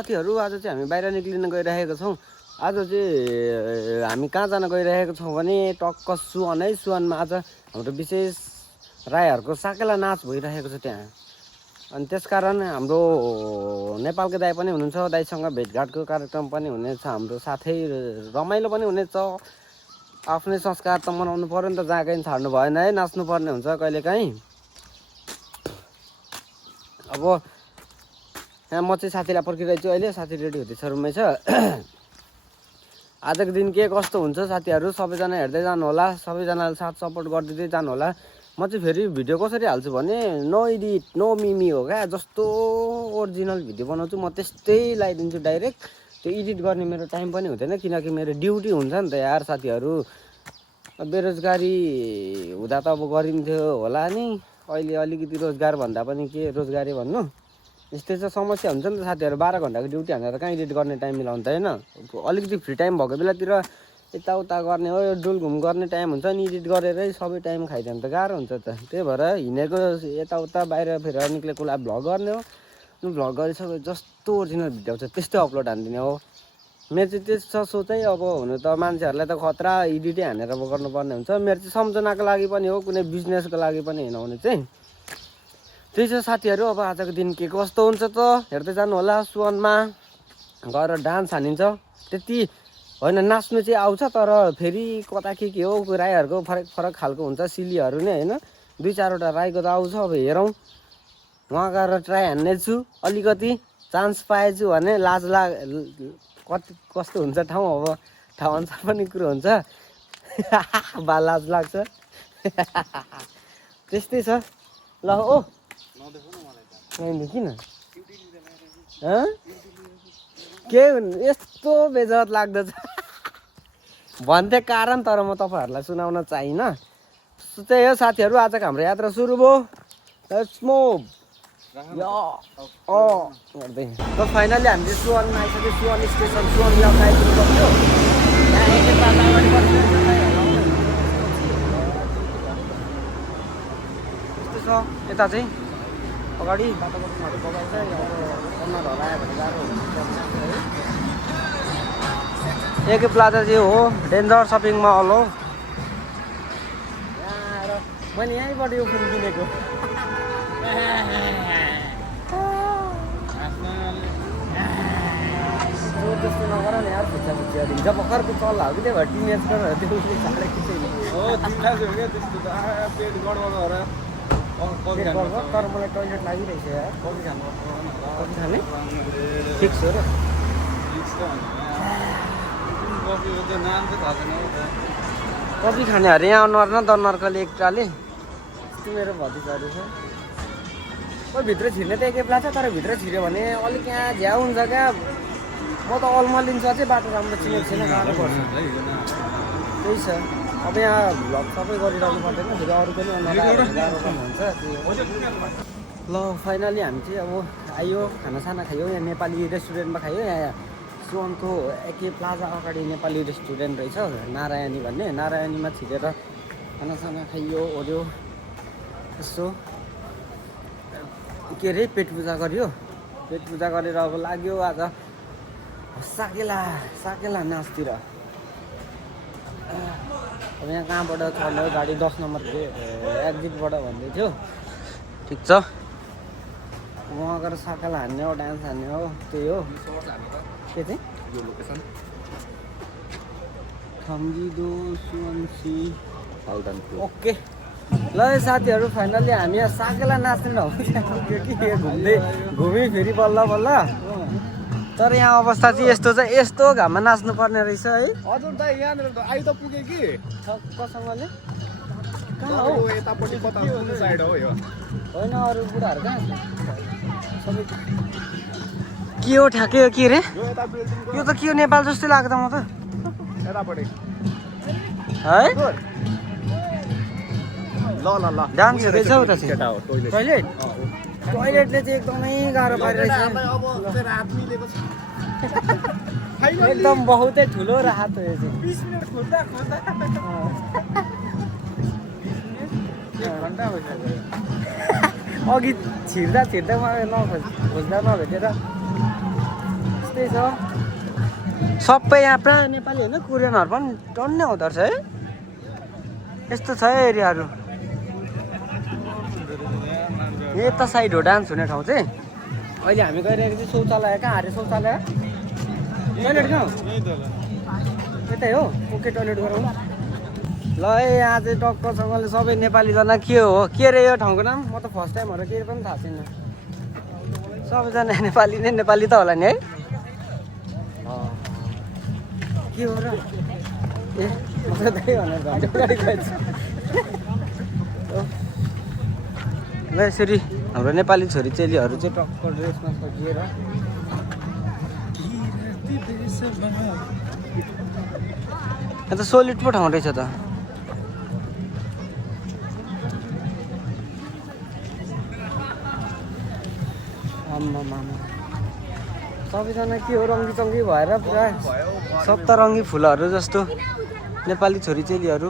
साथीहरू आज चाहिँ हामी बाहिर निक्लिन गइरहेका छौँ। आज चाहिँ हामी कहाँ जान गइरहेका छौँ भने टक्क सुवन है। सुवनमा आज हाम्रो विशेष राईहरूको साकेला नाच भइरहेको छ त्यहाँ। अनि त्यसकारण हाम्रो नेपालको दाइ पनि हुनुहुन्छ, दाइसँग भेटघाटको कार्यक्रम पनि हुनेछ, हाम्रो साथै रमाइलो पनि हुनेछ। आफ्नै संस्कार त मनाउनु पर्यो नि त, जहाँ कहीँ छाड्नु भएन है, नाच्नु पर्ने हुन्छ कहिलेकाहीँ। अब यहाँ म चाहिँ साथीलाई पर्खिरहेछु अहिले, साथी रेडी हुँदैछ, रुममै छ। आजको दिन के कस्तो हुन्छ साथीहरू सबैजना हेर्दै जानु होला, सबैजनाले साथ सपोर्ट गरिदिँदै जानु होला। म चाहिँ फेरि भिडियो कसरी हाल्छु भने नो एडिट नो मिमी हो क्या, जस्तो ओरिजिनल भिडियो बनाउँछु म त्यस्तै लगाइदिन्छु डाइरेक्ट। त्यो एडिट गर्ने मेरो टाइम पनि हुँदैन, किनकि मेरो ड्युटी हुन्छ नि त यार साथीहरू। बेरोजगारी हुँदा त अब गरिन्थ्यो होला नि, अहिले अलिकति रोजगार भन्दा पनि के रोजगारी भन्नु, यस्तै चाहिँ समस्या हुन्छ नि त साथीहरू। 12 घन्टाको ड्युटी हानेर कहाँ एडिट गर्ने टाइम मिलाउनु त होइन। अलिकति फ्री टाइम भएको बेलातिर यताउता गर्ने हो, डुलघुम गर्ने टाइम हुन्छ नि, एडिट गरेरै सबै टाइम खाइदियो भने त गाह्रो हुन्छ त। त्यही भएर हिँडेको यताउता बाहिर फेर निक्लेको लागि भ्लग गर्ने हो। भ्लग गरिसके जस्तो ओरिजिनल भिडियो आउँछ त्यस्तै अपलोड हानिदिने हो। मेरो चाहिँ त्यस्तो छ सोचै। अब हुनु त मान्छेहरूलाई त खतरा एडिटै हानेर अब गर्नुपर्ने हुन्छ, मेरो चाहिँ सम्झनाको लागि पनि हो, कुनै बिजनेसको लागि पनि होइन हुने चाहिँ। त्यही छ साथीहरू। अब आजको दिन के कस्तो हुन्छ त हेर्दै जानु होला। सुवनमा गएर डान्स हानिन्छ, त्यति होइन नाच्नु चाहिँ आउँछ, तर फेरि कता के हो राईहरूको फरक फरक खालको हुन्छ सिलीहरू नै होइन। 2-4वटा राईको त आउँछ, अब हेरौँ। उहाँ गएर ट्राई हान्नेछु, अलिकति चान्स पाएछु भने कति कस्तो हुन्छ ठाउँ, अब ठाउँ अनुसार पनि कुरो हुन्छ। लाज लाग्छ। त्यस्तै छ ल। ओ किन के यस्तो बेजत लाग्दछ भन्थे कारण, तर म तपाईँहरूलाई सुनाउन चाहिनँ। त्यही हो साथीहरू, आजको हाम्रो यात्रा सुरु भयो। त फाइनली हामीले सुवनमा आइसक्यो। सुवन स्टेसन, सुवन ल्याउन आइपुग्नु सक्यो। यस्तो छ यता चाहिँ अगाडि बाटोहरू बगाइन्छ। कन्नरहरू आयो भने गाह्रो हुन्छ। एके प्लाजा चाहिँ हो डेन्जर सपिङ मल हो। यहाँ आएर मैले यहीँबाट यो फोन किनेको। त्यस्तो नगर नि यार, खुच्चा खुच्चिया दिन्छ भर्खरको चल्ला हो कि, त्यही भएर टिनेज गरेर त्यो छाडेको चाहिँ तर मलाई टोइलेट लागिरहेछ यार। कति खाने फिक्स हो र? कति खाने अरे यहाँ अनुहार न दनुहारकोले एकटाले यस्तो मेरो भतिजाहरू छ। भित्र छिर्ने त एकै प्लाजा, तर भित्र छिर्यो भने अलिक यहाँ झ्याउ हुन्छ क्या। म त अलमलिन्छ चाहिँ बाटो राम्रो चिनेको छैन, गाह्रो पर्छ। त्यही छ। अब यहाँ भ्लग सबै गरिरहनु पर्दैन, फेरि अरू पनि गाह्रो पनि हुन्छ। ल फाइनली हामी चाहिँ अब आयो, खानासाना खायो। यहाँ नेपाली रेस्टुरेन्टमा खायो। यहाँ सुवनको एके प्लाजा अगाडि नेपाली रेस्टुरेन्ट रहेछ, नारायणी भन्ने। नारायणीमा छिरेर खानासाना खाइयो ओऱ्यो। यसो के अरे पेट पूजा गरियो। पेट पूजा गरेर अब लाग्यो आज साकेला नाचतिर। अब यहाँ कहाँबाट चढ्ने हो गाडी? 10 नम्बर एक्जिटबाट भन्दै थियो। ठिक छ, उहाँ गएर साकेला हान्ने हो, डान्स हान्ने हो। त्यही हो। के चाहिँ यो लोकेसन थम्जिदो सुवनसी हल्दनपुर। ओके ल साथीहरू, फाइनली हामी यहाँ साकेला नाच्ने ठाउँ घुमी फेरि बल्ल बल्ल। तर यहाँ अवस्था चाहिँ यस्तो छ, यस्तो घाममा नाच्नु पर्ने रहेछ है। हजुर दाइ यहाँनिर त आइ त पुगे कि कसैले कहाँ हो? यतापट्टि कता कुन साइड हो यो? होइन अरू बुढाहरू कहाँ सबै के हो ठ्याक्कै हो के अरे? यो त के हो नेपाल जस्तै लाग्छ म त। यतापट्टि है ल ल ल डान्स हुँदैछ उता चाहिँ टोइलेट टोइलेटले चाहिँ एकदमै गाह्रो पारिरहेछ। एकदम बहुतै ठुलो राहत हो यो चाहिँ। 20 मिनट खोज्दा घन्टा भइसक्यो। अघि छिर्दा मलाई खोज्दा नभेटेर त्यस्तै छ सबै यहाँ प्रायः नेपाली होइन कोरियनहरू पनि टन्नै आउँदो रहेछ है यस्तो छ है एरियाहरू यता साइड हो डान्स हुने ठाउँ चाहिँ अहिले हामी गइरहेको चाहिँ शौचालय कहाँ अरे शौचालय टोइलेट कहाँ हो यतै हो ओके टोइलेट गरौँ ल यहाँ चाहिँ टक्कसँगले सबै नेपालीजना के हो के अरे यो ठाउँको नाम म त फर्स्ट टाइम हो र केही पनि थाहा छैन सबैजना नेपाली नै नेपाली त होला नि है के हो र ए म त त्यही भनेर घन्टा अगाडि गएछु ल यसरी हाम्रो नेपाली छोरी चेलीहरू चाहिँ टक्क ड्रेसमा सजिएर यहाँ त सोलिड पो ठाउँ रहेछ त सबैजना के हो रङ्गी चङ्गी भएर पुरा सप्तरङ्गी फुलहरू जस्तो नेपाली छोरी चेलीहरू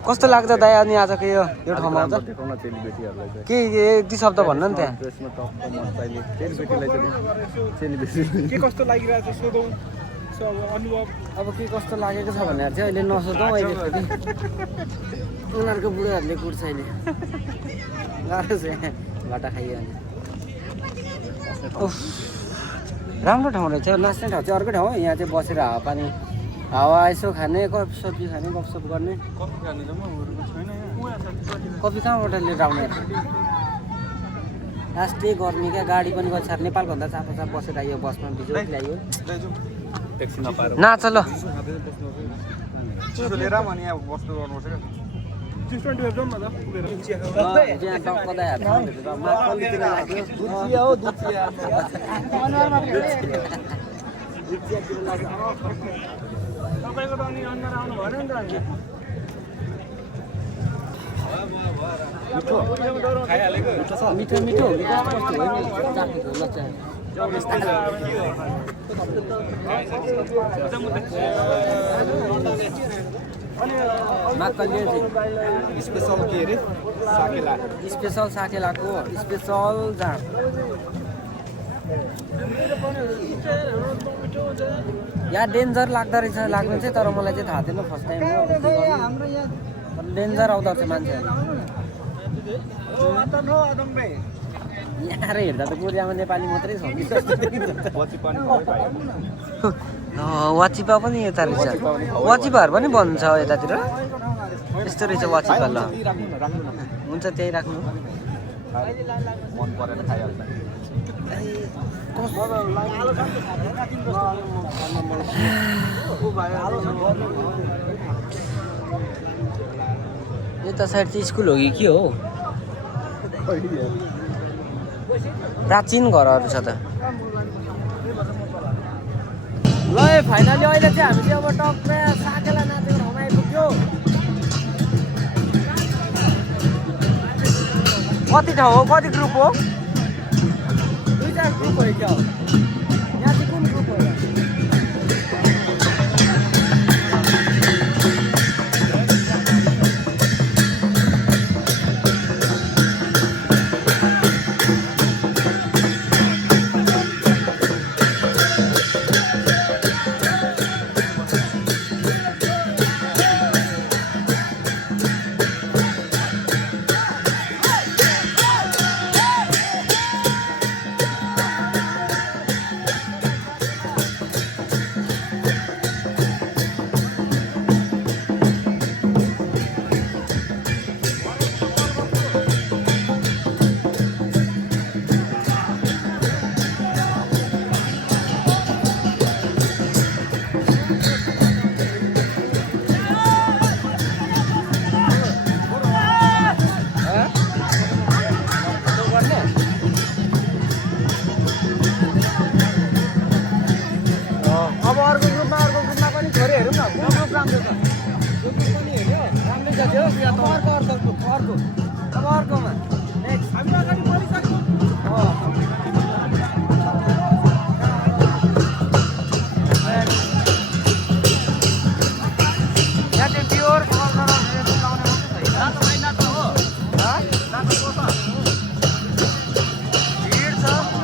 कस्तो लाग्छ दाइ अनि आजको यो ठाउँमा आउँछ के एक दुई शब्द भन्नु नि त्यहाँ के कस्तो लागिरहेको छ सोधौँ अनुभव अब के कस्तो लागेको छ भनेर चाहिँ अहिले नसोधौँ अहिले फेरि उनीहरूको बुढोहरूले कुट्छ अहिले गाह्रो छ घाटा खाइयो भने राम्रो ठाउँ रहेछ नाच्ने ठाउँ चाहिँ अर्कै ठाउँ यहाँ चाहिँ बसेर हावापानी हावा यसो खाने सब्जी खाने गफसप गर्ने कफी कहाँबाट लिएर आउने लास्टै गर्मी क्या गाडी पनि गन्छ नेपालभन्दा चाप बसेर आयो बसमा भिजो ल्यायो नाच ल मिठो मिठो स्पेसल के अरे साकेला स्पेसल साकेलाको स्पेसल जाँड यहाँ डेन्जर लाग्दो रहेछ लाग्नु चाहिँ तर मलाई चाहिँ थाहा थिएन फर्स्ट टाइम हो डेन्जर आउँदो रहेछ मान्छेहरू यहाँ हेर्दा त कोरियामा नेपाली मात्रै छ वाचिपा पनि यता रहेछ वाचिपाहरू पनि भन्छ यतातिर यस्तो रहेछ वाचिपा ल हुन्छ त्यही राख्नु मन परेन खाइहाल्छ यता साइड चाहिँ स्कुल हो कि के हो प्राचीन घरहरू छ त ल फाइनली अहिले चाहिँ हामी चाहिँ अब टक्क साकेला नाचेको ठाउँमा आइपुग्यो कति ठाउँ हो कति ग्रुप हो 2-4 ग्रुप हो क्या हो यहाँ चाहिँ कुन ग्रुप हो अर्कोमा नेक्स्ट हामी अगाडि बढिसक्यौँ यहाँ चाहिँ प्योर कलर लाउने मात्रै छैन भिड छ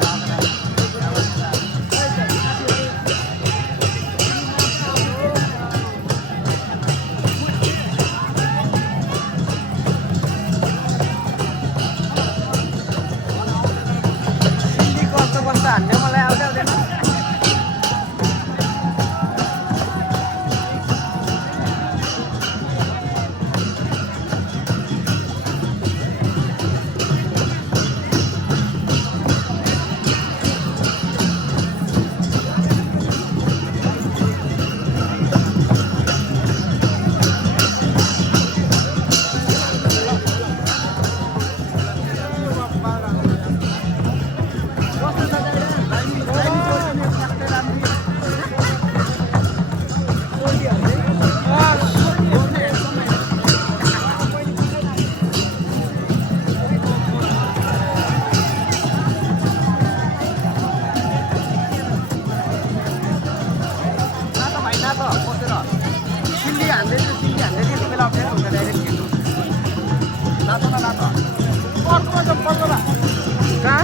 हान्दै सिल्ली हान्दै त्यति बेला अप्ठ्यारो हुन्छ डाइरेक्ट खेल्नु कहाँ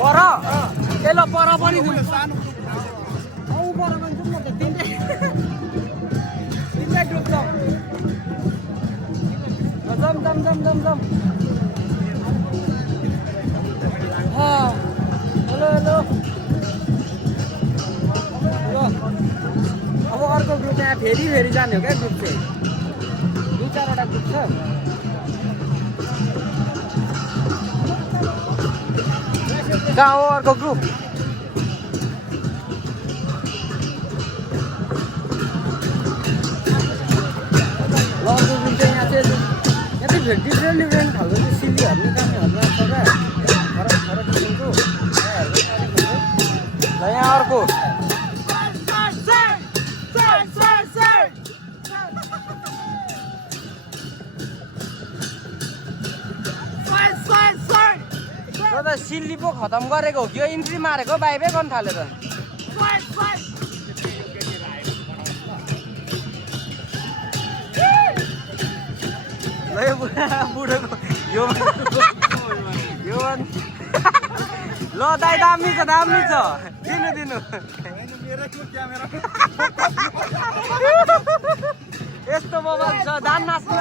पर ए ल पर पनि पर पनि जाउँ न त तिनटै ग्रुप जाउँ जाउँ हेलो अब अर्को ग्रुप यहाँ फेरि जाने हो क्या ग्रुप चाहिँ 2-4वटा ग्रुप छ कहाँ हो अर्को ग्रुप ल अर्को ग्रुप चाहिँ यहाँ चाहिँ डिफ्रेन्ट खालको चाहिँ सिल्लीहरू निकाल्नेहरू छ क्या फरक किसिमको ल यहाँ अर्को त सिल्ली पो खतम गरेको हो कि यो इन्ट्री मारेको बाइबै गर्नु थाल्यो त ल यो बुढोको यो ल दाइ दामी छ दिनु यस्तो मोबाइल छ जान नाच्नु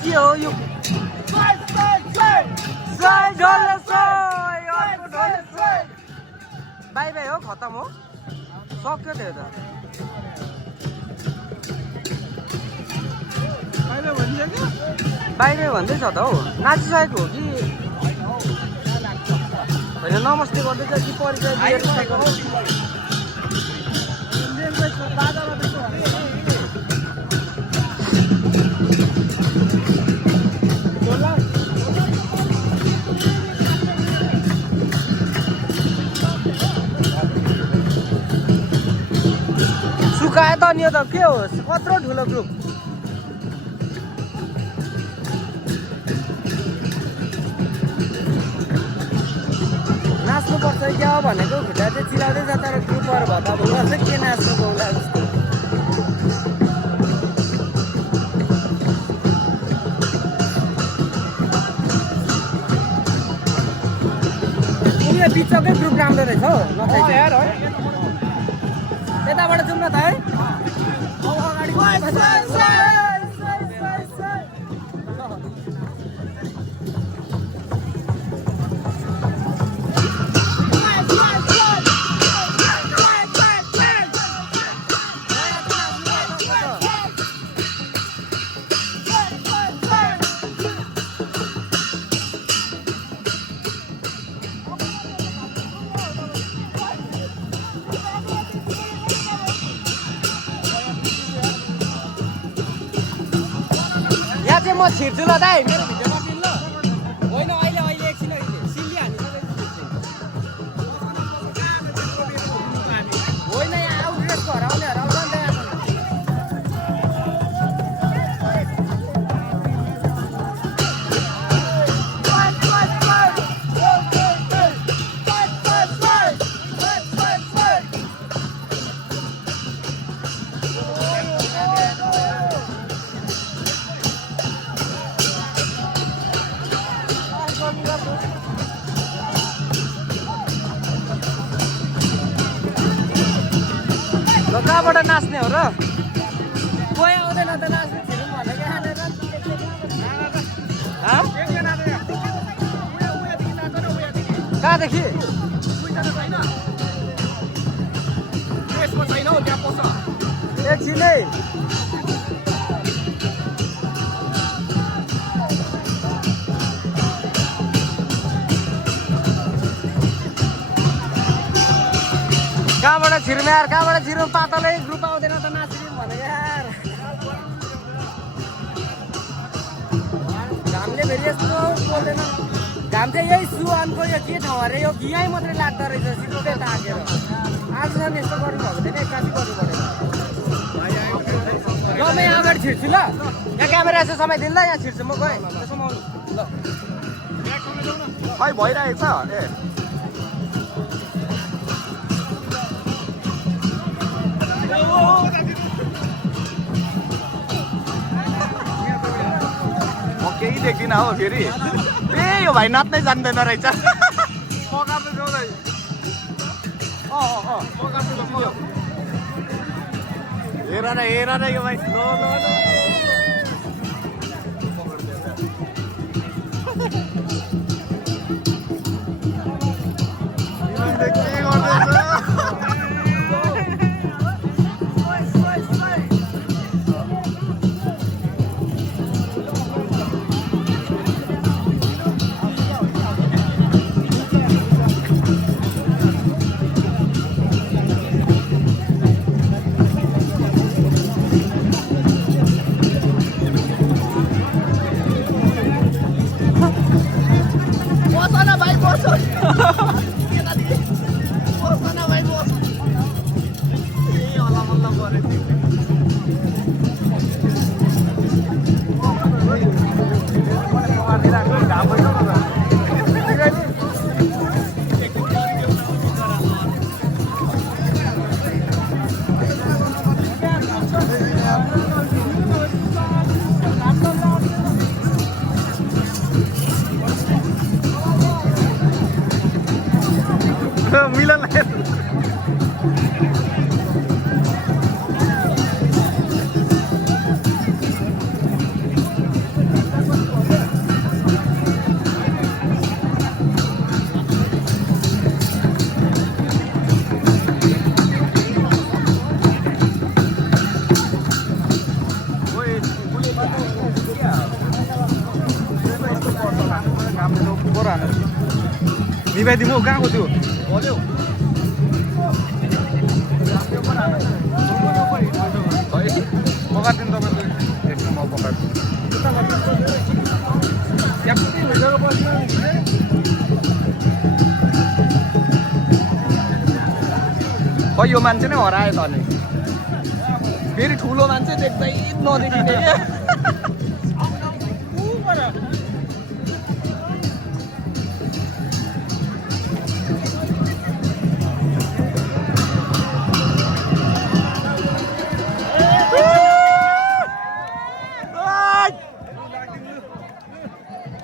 के हो यो बाई हो खतम हो सक्यो त्यो त बाई भन्दैछ त हौ नाचिसकेको हो कि होइन नमस्ते गर्दैछ कि परिचय दिएर सुकायो त नि यो त के हो कत्रो ठुलो ग्रुप नाच्नुपर्छ क्या हो भनेको खुट्टा चाहिँ चिलाउँदै छ तर ग्रुपहरू भयो त अब गर्छ के नाच्नु पाउला जस्तो उयो बिचकै ग्रुप राम्रो रहेछ हौ यताबाट जाउँ न त है म छिर्छु ल दाइ मेरो भिडियोमा पिन ल होइन अहिले एकछिन सिल्ली हानिसकेको होइन यहाँ आउटलेटको हराउने हराउँछ नि ल कहाँबाट नाच्ने हो र कोही आउँदैन त नाच्ने छिरौँ भनेको कहाँदेखि एकछिनै कहाँबाट छिरौँ यार कहाँबाट छिरौँ पातलै ग्रुप आउँदैन त नाचिदिउँ भनेको यार घामले फेरि यस्तो बोल्दैन घाम चाहिँ यही सुवानको यो के ठाउँ अरे यो यहीँ मात्रै लाग्दो रहेछ सिक्दै ताकेर आजसम्म यस्तो गर्नुभएको थिएन एक्कासी गर्नु पऱ्यो ल म यहाँ अगाडि छिर्छु ल यहाँ क्यामेरा यसो समाइदिनु ल यहाँ छिर्छु म गएँ यसो आउनु ल खै भइरहेको छ ए म केही देख्दिनँ हो फेरि ए यो भाइ नाच्नै जान्दैन रहेछ हेर न यो भाइ के मिलन निभाइदिनु कहाँको त्यो पकाइदिनु तपाईँको एकछिन म खै यो मान्छे नै हरायो त अनि फेरि ठुलो मान्छे देख्दै नदेखिने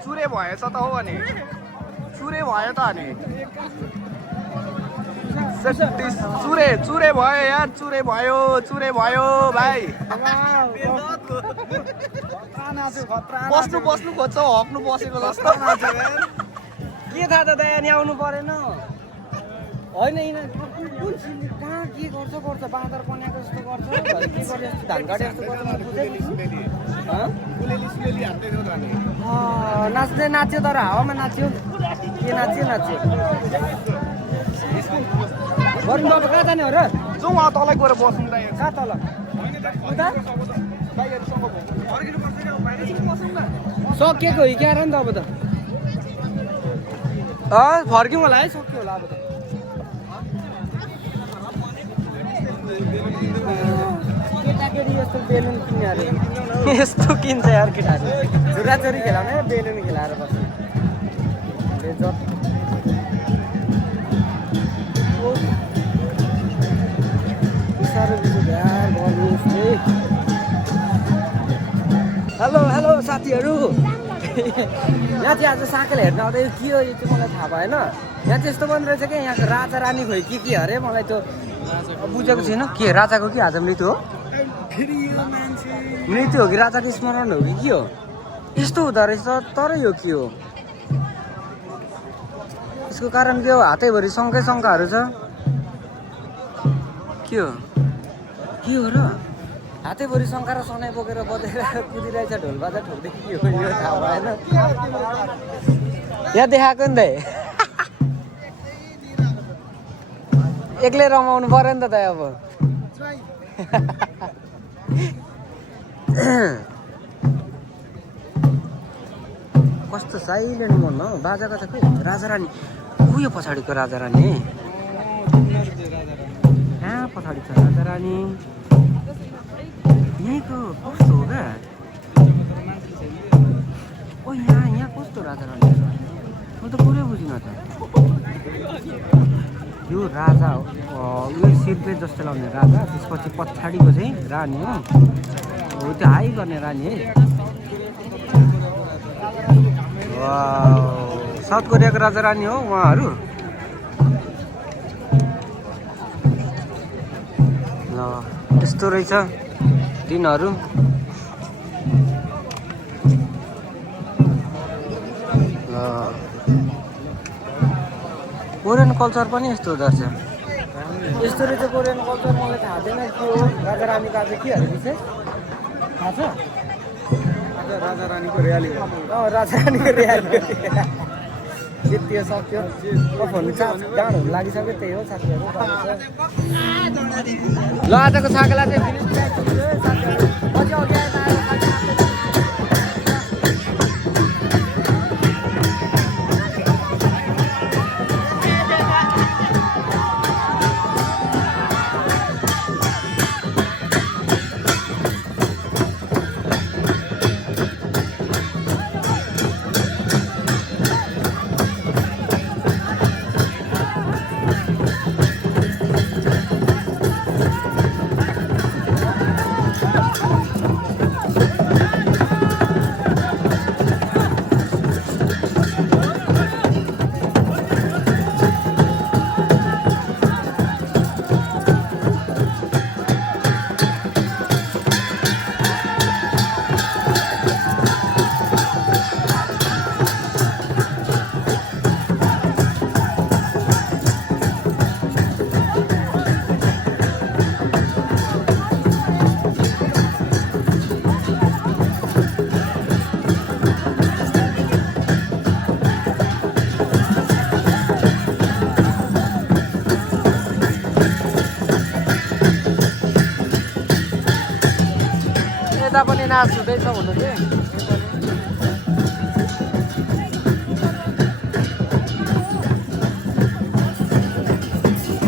चुरे भएछ त हो अनि चुरे भयो त अनि चुरे भयो यार चुरे भयो भाइ बस्नु खोज्छ हप्नु बसेको जस्तो के थाहा त दया नि आउनु परेन होइन कहाँ के गर्छ बाँदर पन्याएको जस्तो गर्छ के गरे जस्तो धान काटे जस्तो गर्छ नाच्दै नाच्यो तर हावामा नाच्यो के नाच्यो गर्नु बाबा कहाँ जाने हो र जाउँ उहाँ तलै गएर बस्नु कहाँ तल सकिएको हिँड्याएर नि त अब त फर्क्यौँ होला है सक्यो होला अब त केटाकेटी यस्तो बेलुन किन्यो अरे यस्तो किन्छ यार केटाहरू छोराछोरी खेलाउने बेलुन खेलाएर बस्छ हेलो साथीहरू यहाँ चाहिँ आज साकेल हेर्न आउँदा यो के हो यो चाहिँ मलाई थाहा भएन यहाँ चाहिँ यस्तो बन्द रहेछ क्या यहाँको राजा रानी खोइ के अरे मलाई त्यो बुझेको छैन के राजाको कि आज मृत्यु हो मृत्यु हो कि राजाको स्मरण हो कि के हो यस्तो हुँदो रहेछ तर यो के हो यसको कारण के हो हातैभरि शङ्काहरू छ के हो र हातैभरि शङ्का र सनाइ बोकेर बजेर कुदिरहेछ ढोल बाजा ठोक्दै के हो यो थाहा भएन यहाँ देखाएको नि त एक्लै रमाउनु पर्यो नि त अब कस्तो साइलेन्ट मन हो बाजाको छ कि राजारानी उयो पछाडिको राजारानी कहाँ पछाडि छ राजारानी यहीँको कस्तो हो क्या ओ यहाँ कस्तो राजारानी छ किन त यो राजा हो उयो सिर्पे जस्तो लाउने राजा त्यसपछि पछाडिको चाहिँ रानी हो त्यो हाई गर्ने रानी है साउथ कोरियाको राजा रानी हो उहाँहरू ल यस्तो रहेछ दिनहरू कोरियन कल्चर पनि यस्तो हुँदो रहेछ यस्तो रहेछ कोरियन कल्चर मलाई थाहा थिएन के हो राजा रानीको आज के हरे विशेष थाहा छ राजा रानीको र्याली राजा रानीको र्याली जित्यो सक्यो फोन चार्ज डाउन हुन लागिसक्यो त्यही हो साथीहरू ल आजको छाकेला चाहिँ पनि नाच हुँदैछ भन्नु चाहिँ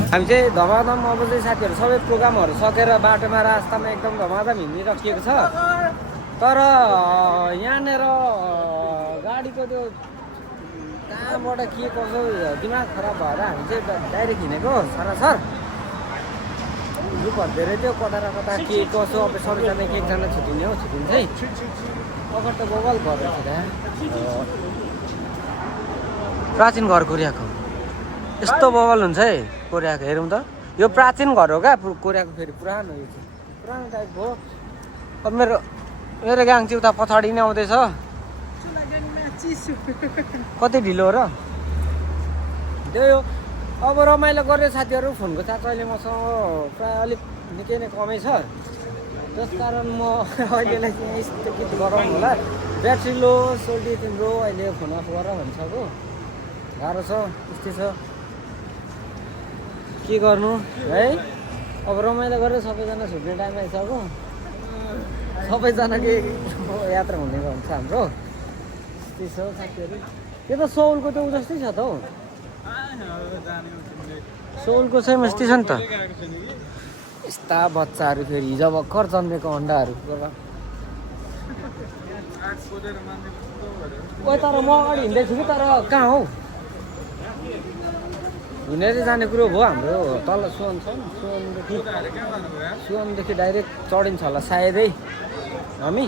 हामी चाहिँ धमाधम अब चाहिँ साथीहरू सबै प्रोग्रामहरू सकेर बाटोमा रास्तामा एकदम धमाधम हिँडिराखिएको छ तर यहाँनिर गाडीको त्यो कहाँबाट के कसो दिमाग खराब भएर हामी चाहिँ डाइरेक्ट हिँडेको सरासर ग्रुपहरू धेरै थियो कता र कता के कसो अब सबैजना एकजना छुट्टिने हो छुट्टिन्छ है अगर त बवाल भएर छ प्राचीन घर कोरियाको यस्तो बवाल हुन्छ है कोरियाको हेरौँ त यो प्राचीन घर हो क्या कोरियाको फेरि पुरानो यो चाहिँ पुरानो टाइपको हो अब मेरो ग्याङ चाहिँ उता पछाडि नै आउँदैछ कति ढिलो हो र त्यही हो अब रमाइलो गर्ने साथीहरू फोनको चार्ज अहिले मसँग प्रायः अलिक निकै नै कमै छ त्यस कारण म अहिलेलाई चाहिँ स्थगित गराउनु होला ब्याट्री लो सोल्टी तिम्रो अहिले फोन अफ गर भनिसक्यो गाह्रो छ यस्तै छ के गर्नु है अब रमाइलो गरेर सबैजना छुट्ने टाइम आइसक्यो सबैजनाकै यात्रा हुने हुन्छ हाम्रो त्यही छ साथीहरू त्यो त सौलको त उ जस्तै छ त हौ सोलको सेम यस्तै छ नि त यस्ता बच्चाहरू फेरि हिजो भर्खर जन्मेको अन्डाहरू ओ तर म अगाडि हिँड्दैछु कि तर कहाँ हौ हिँडेरै जाने कुरो भयो हाम्रो तल सुन छ नि सुनदेखि डाइरेक्ट चढिन्छ होला सायदै हामी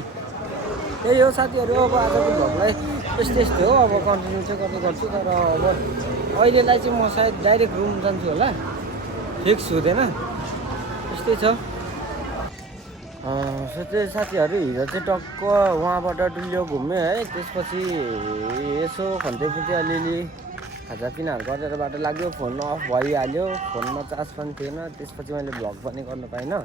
त्यही हो साथीहरू अब आजको भ्लगलाई यस्तै यस्तै हो अब कन्टिन्यू चाहिँ गर्दै गर्छु तर अब अहिलेलाई चाहिँ म सायद डाइरेक्ट रुम जान्छु होला फिक्स हुँदैन यस्तै छ सोचे साथीहरू हिजो चाहिँ टक्क उहाँबाट डुल्यो घुम्यो है त्यसपछि यसो खन्दै पुग्यो अलिअलि खाजापिनाहरू गरेर बाटो लाग्यो फोन अफ भइहाल्यो फोनमा चार्ज पनि थिएन त्यसपछि मैले भ्लग पनि गर्नु पाइनँ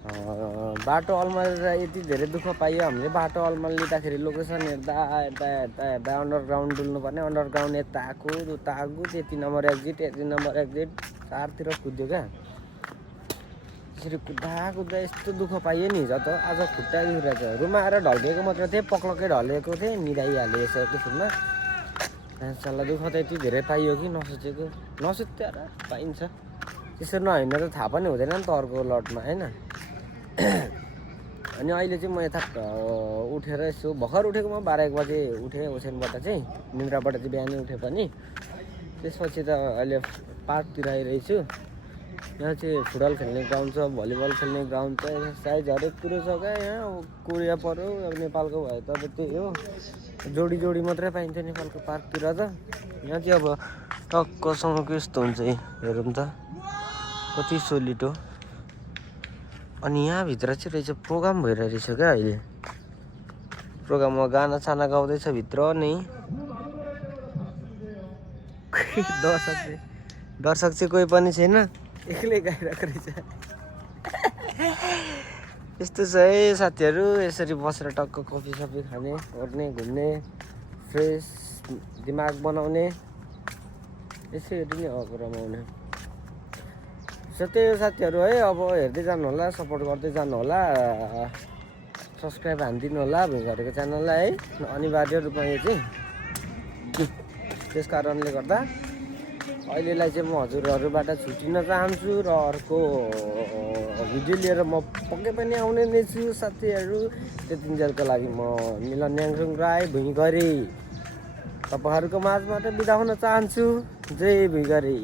बाटो अल्मलेर यति धेरै दुःख पाइयो हामीले बाटो अल्मलिँदाखेरि लोकेसन हेर्दा हेर्दा हेर्दा हेर्दा अन्डरग्राउन्ड डुल्नुपर्ने अन्डरग्राउन्ड यता आएको यति नम्बर एक्जिट चारतिर कुद्यो क्या त्यसरी कुद्दा यस्तो दुःख पाइयो नि हिजो त आज खुट्टा दुखेको रुममा आएर ढल्किएको मात्र थिएँ पक्लकै ढलेको थिएँ मिलाइहालेँ यसरी सुनमा चल्ला दुःख त यति धेरै पाइयो कि नसोचेको नसोचेर पाइन्छ त्यसरी नहिँड्दा त थाहा पनि हुँदैन नि त अर्को लटमा होइन अनि अहिले चाहिँ म यता उठेर यसो भर्खर उठेको म 12-1 बजे उठेँ ओछ्यानबाट चाहिँ निन्द्राबाट चाहिँ बिहानै उठेँ पनि त्यसपछि त अहिले पार्कतिर आइरहेछु यहाँ चाहिँ फुटबल खेल्ने ग्राउन्ड छ भलिबल खेल्ने ग्राउन्ड छ एक्सर्साइज हरेक कुरो छ क्या यहाँ कोरिया पऱ्यो अब नेपालको भए त अब त्यही हो जोडी जोडी मात्रै पाइन्छ नेपालको पार्कतिर त यहाँ चाहिँ अब टक्कसँगको यस्तो हुन्छ हेरौँ त कति सोलिटो अनि यहाँभित्र चाहिँ रहेछ प्रोग्राम भइरहेछ क्या अहिले प्रोग्राममा गाना साना गाउँदैछ भित्र नै दर्शक चाहिँ कोही पनि छैन एक्लै गाइरहेको रहेछ यस्तो छ है साथीहरू यसरी बसेर टक्क कफी सफी खाने ओर्ने घुम्ने फ्रेस दिमाग बनाउने यसरी नै अब रमाउने त्यही हो साथीहरू है अब हेर्दै जानु होला सपोर्ट गर्दै जानु होला सब्सक्राइब हानिदिनु होला भुइँघरेको च्यानललाई है अनिवार्य रूपमा यो चाहिँ त्यस कारणले गर्दा अहिलेलाई चाहिँ म हजुरहरूबाट छुटिन चाहन्छु र अर्को भिडियो लिएर म पक्कै पनि आउने नै छु साथीहरू त्यतिन्जेलको लागि म मिलन न्याङसुङ राई भुइँघरे तपाईँहरूको माझबाट बिदा हुन चाहन्छु जय भुइँघरे।